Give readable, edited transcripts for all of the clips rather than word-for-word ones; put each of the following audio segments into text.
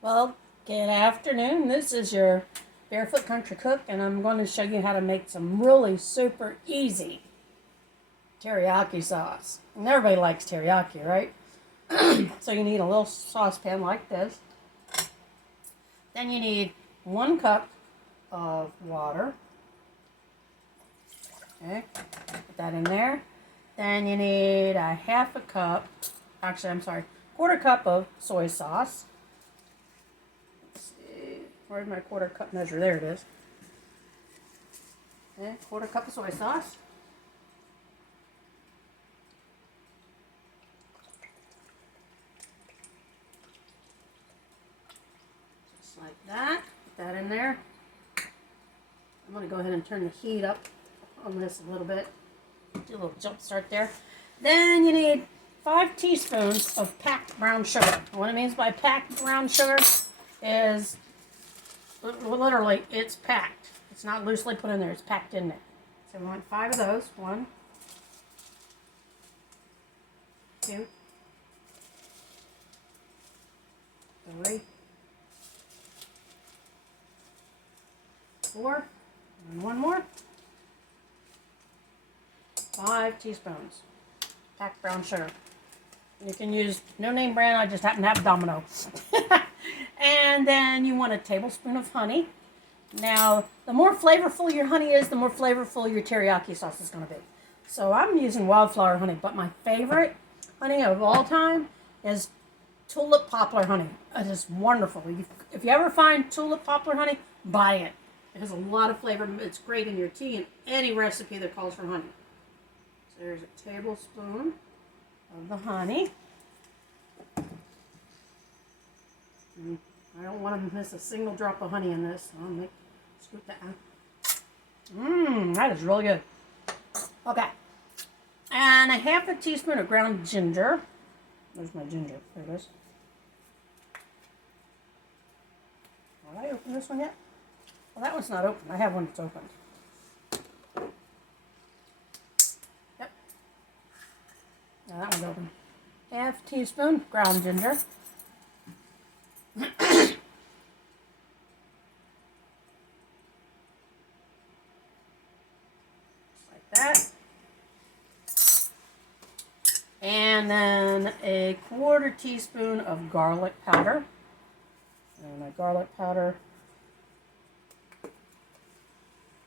Well, good afternoon. This is your Barefoot Country Cook, and I'm going to show you how to make some really super easy teriyaki sauce. And everybody likes teriyaki, right? So you need a little saucepan like this. Then you need 1 cup of water. Okay, put that in there. Then you need a half a cup, actually, I'm sorry, 1/4 cup of soy sauce. Where's my 1/4 cup measure? There it is. Okay, 1/4 cup of soy sauce. Just like that. Put that in there. I'm going to go ahead and turn the heat up on this a little bit. Do a little jump start there. Then you need 5 teaspoons of packed brown sugar. What it means by packed brown sugar is literally it's packed. It's not loosely put in there. It's packed in there. So we want 5 of those. 1, 2, 3, 4, and 1 more. 5 teaspoons packed brown sugar. You can use no name brand. I just happen to have Domino. And then you want a tablespoon of honey. Now, the more flavorful your honey is, the more flavorful your teriyaki sauce is going to be. So I'm using Wildflower Honey, but my favorite honey of all time is Tulip Poplar Honey. It is wonderful. If you ever find Tulip Poplar Honey, buy it. It has a lot of flavor. It's great in your tea and any recipe that calls for honey. So there's a tablespoon of the honey. I don't want to miss a single drop of honey in this. So I'll scoop that out. That is really good. Okay. And a half a teaspoon of ground ginger. Where's my ginger? There it is. Did I open this one yet? Well, that one's not open. I have one that's opened. Yep. Now that one's open. Half teaspoon ground ginger. That. And then a 1/4 teaspoon of garlic powder. And my garlic powder.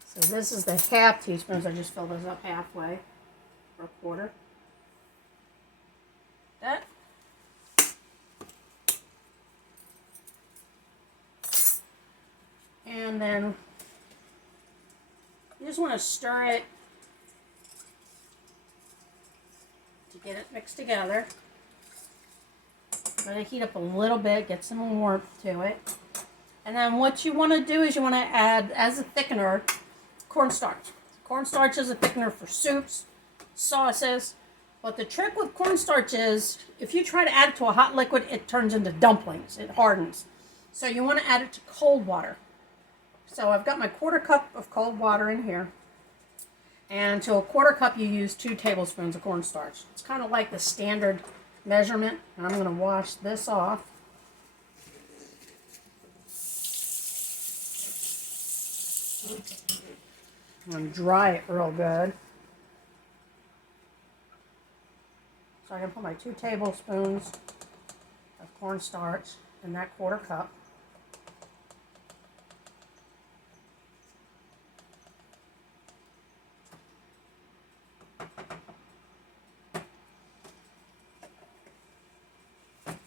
So this is the half teaspoon. So I just fill this up halfway or 1/4. That. And then you just want to stir it to get it mixed together. Let it heat up a little bit, get some warmth to it. And then what you want to do is you want to add, as a thickener, cornstarch. Cornstarch is a thickener for soups, sauces. But the trick with cornstarch is, if you try to add it to a hot liquid, it turns into dumplings. It hardens. So you want to add it to cold water. So I've got my 1/4 cup of cold water in here. And to a 1/4 cup, you use 2 tablespoons of cornstarch. It's kind of like the standard measurement. And I'm going to wash this off. I'm going to dry it real good. So I'm going to put my 2 tablespoons of cornstarch in that 1/4 cup.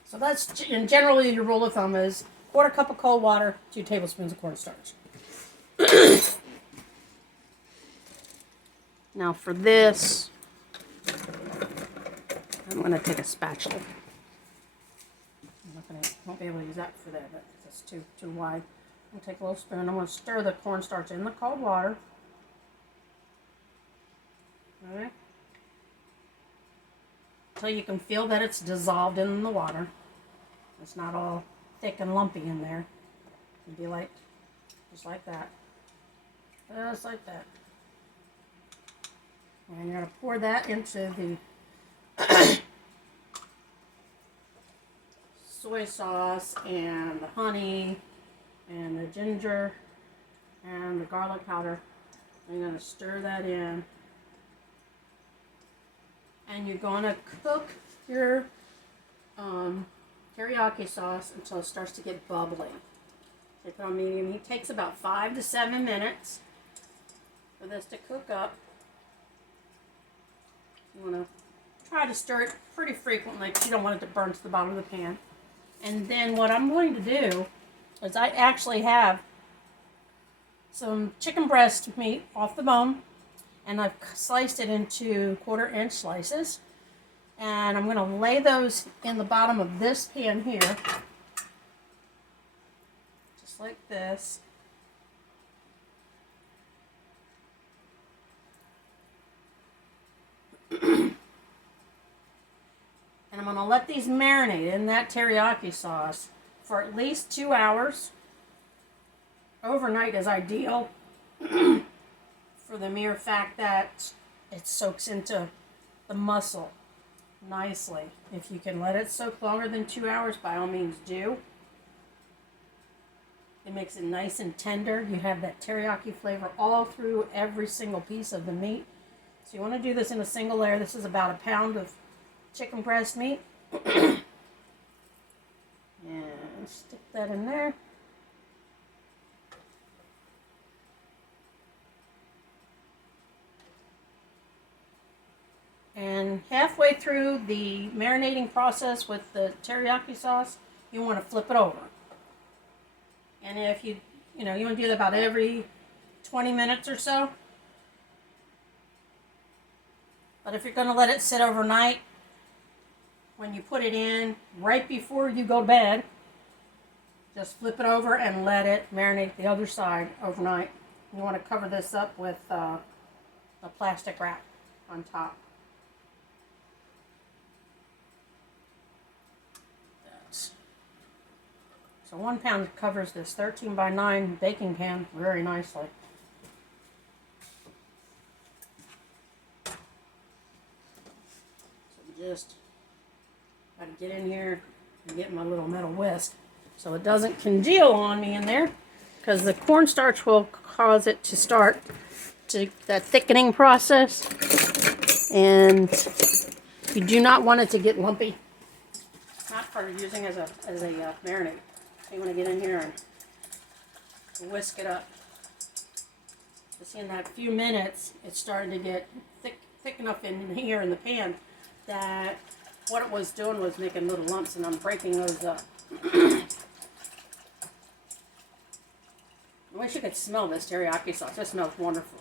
So that's, and generally your rule of thumb is 1/4 cup of cold water, 2 tablespoons of cornstarch. Now for this, I'm going to take a spatula. Won't be able to use that for that, but it's too wide. I'm going to take a little spoon. I'm going to stir the cornstarch in the cold water. All right. Until you can feel that it's dissolved in the water. It's not all thick and lumpy in there. It'd be like, just like that. Just like that. And you're going to pour that into the soy sauce and the honey and the ginger and the garlic powder. You're going to stir that in. And you're going to cook your teriyaki sauce until it starts to get bubbly. So you put on medium heat. It takes about 5 to 7 minutes for this to cook up. You want to try to stir it pretty frequently because you don't want it to burn to the bottom of the pan. And then what I'm going to do is I actually have some chicken breast meat off the bone, and I've sliced it into 1/4-inch slices. And I'm going to lay those in the bottom of this pan here, just like this. And I'm going to let these marinate in that teriyaki sauce for at least 2 hours. Overnight is ideal for the mere fact that it soaks into the muscle nicely. If you can let it soak longer than 2 hours, by all means do. It makes it nice and tender. You have that teriyaki flavor all through every single piece of the meat. So you want to do this in a single layer. This is about 1 pound of chicken breast meat. And stick that in there. And halfway through the marinating process with the teriyaki sauce, you want to flip it over. And if you want to do that about every 20 minutes or so. But if you're going to let it sit overnight, when you put it in right before you go to bed, just flip it over and let it marinate the other side overnight. You want to cover this up with a plastic wrap on top. So 1 pound covers this 13 by 9 baking pan very nicely. So just got to get in here and get my little metal whisk so it doesn't congeal on me in there, because the cornstarch will cause it to start to that thickening process, and you do not want it to get lumpy. Not for using as a marinade. You want to get in here and whisk it up. Just in that few minutes, it's starting to get thick enough in here in the pan that what it was doing was making little lumps, and I'm breaking those up. I wish you could smell this teriyaki sauce. It smells wonderful.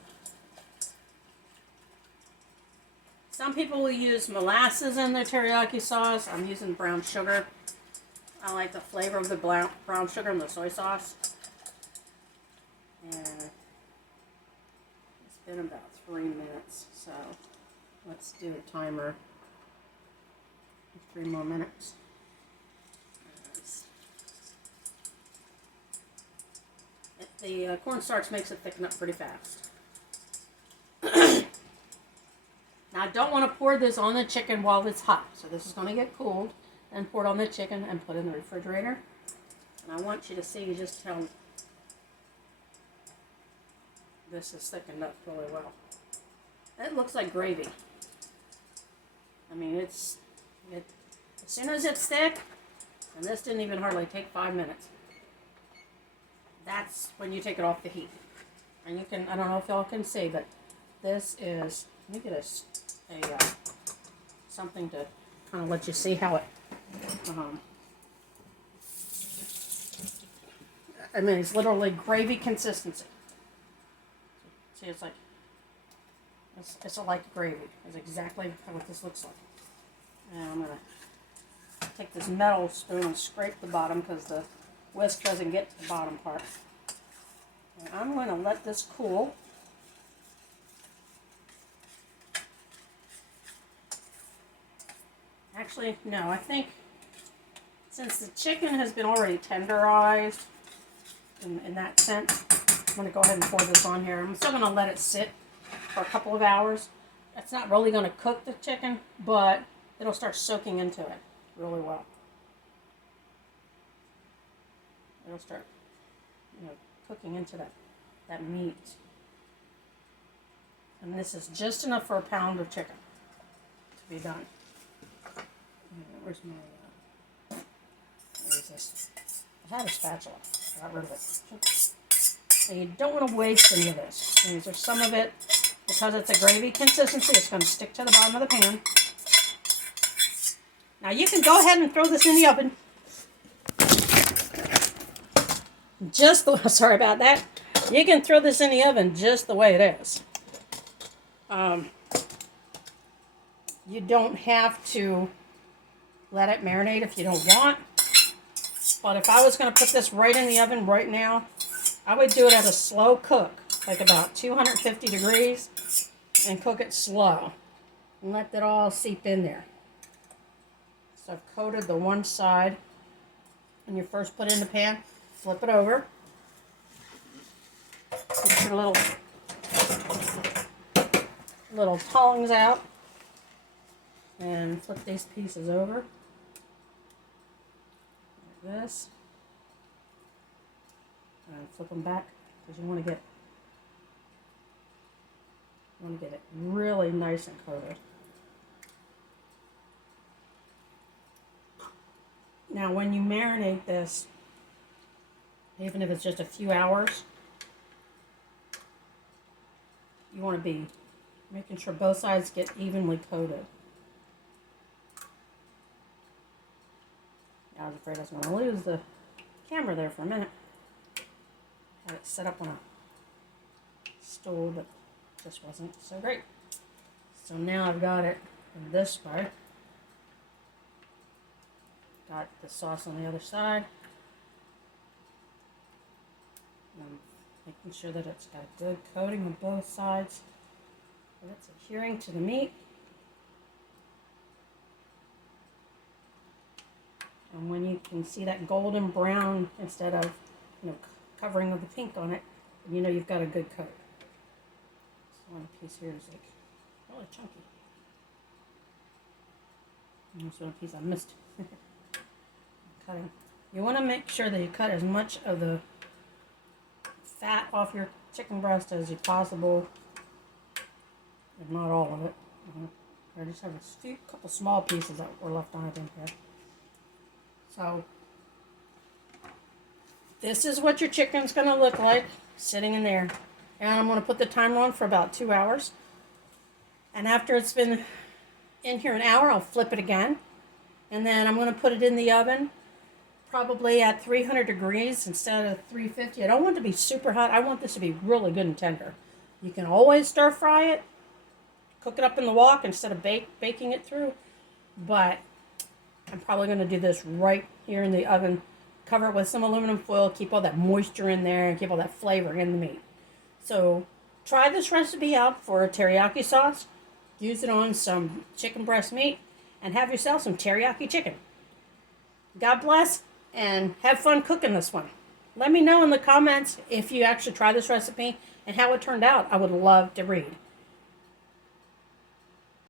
Some people will use molasses in their teriyaki sauce. I'm using brown sugar. I like the flavor of the brown sugar and the soy sauce. And it's been about 3 minutes, so let's do a timer. 3 more minutes. The cornstarch makes it thicken up pretty fast. Now I don't want to pour this on the chicken while it's hot, so this is going to get cooled. And pour it on the chicken and put it in the refrigerator. And I want you to see just how this is thickened up really well. It looks like gravy. I mean, as soon as it's thick, and this didn't even hardly take 5 minutes, that's when you take it off the heat. And you can, I don't know if y'all can see, but this is, let me get a something to kind of let you see how it, I mean, it's literally gravy consistency. See, it's like, it's like gravy. It's exactly what this looks like. And I'm going to take this metal spoon and scrape the bottom because the whisk doesn't get to the bottom part. And I'm going to let this cool. Actually, no, I think since the chicken has been already tenderized in that sense, I'm going to go ahead and pour this on here. I'm still going to let it sit for a couple of hours. That's not really going to cook the chicken, but it'll start soaking into it really well. it'll start, cooking into that meat. And this is just enough for a pound of chicken to be done. Where's my, where's this? I had a spatula. I got rid of it. So you don't want to waste any of this. And there's some of it, because it's a gravy consistency, it's going to stick to the bottom of the pan. Now you can go ahead and throw this in the oven. Sorry about that. You can throw this in the oven just the way it is. You don't have to let it marinate if you don't want. But if I was going to put this right in the oven right now, I would do it at a slow cook, like about 250 degrees, and cook it slow. And let that all seep in there. So I've coated the one side. When you first put it in the pan, flip it over. Get your little tongs out. And flip these pieces over. Like this. And flip them back, because you want to get it really nice and coated. Now when you marinate this, even if it's just a few hours, you want to be making sure both sides get evenly coated. I was afraid I was going to lose the camera there for a minute. Had it set up on a stool, but it just wasn't so great. So now I've got it in this way. Got the sauce on the other side. I'm making sure that it's got a good coating on both sides. That it's adhering to the meat. And when you can see that golden brown instead of, covering with the pink on it, you've got a good coat. This one piece here is like really chunky. And this one piece I missed. Cutting. You want to make sure that you cut as much of the fat off your chicken breast as you possible, if not all of it. I just have a couple small pieces that were left on it in here. So this is what your chicken's going to look like sitting in there. And I'm going to put the timer on for about 2 hours. And after it's been in here an hour, I'll flip it again. And then I'm going to put it in the oven, probably at 300 degrees instead of 350. I don't want it to be super hot. I want this to be really good and tender. You can always stir fry it, cook it up in the wok instead of baking it through. But I'm probably going to do this right here in the oven. Cover it with some aluminum foil, keep all that moisture in there, and keep all that flavor in the meat. So try this recipe out for a teriyaki sauce. Use it on some chicken breast meat, and have yourself some teriyaki chicken. God bless, and have fun cooking this one. Let me know in the comments if you actually try this recipe and how it turned out. I would love to read.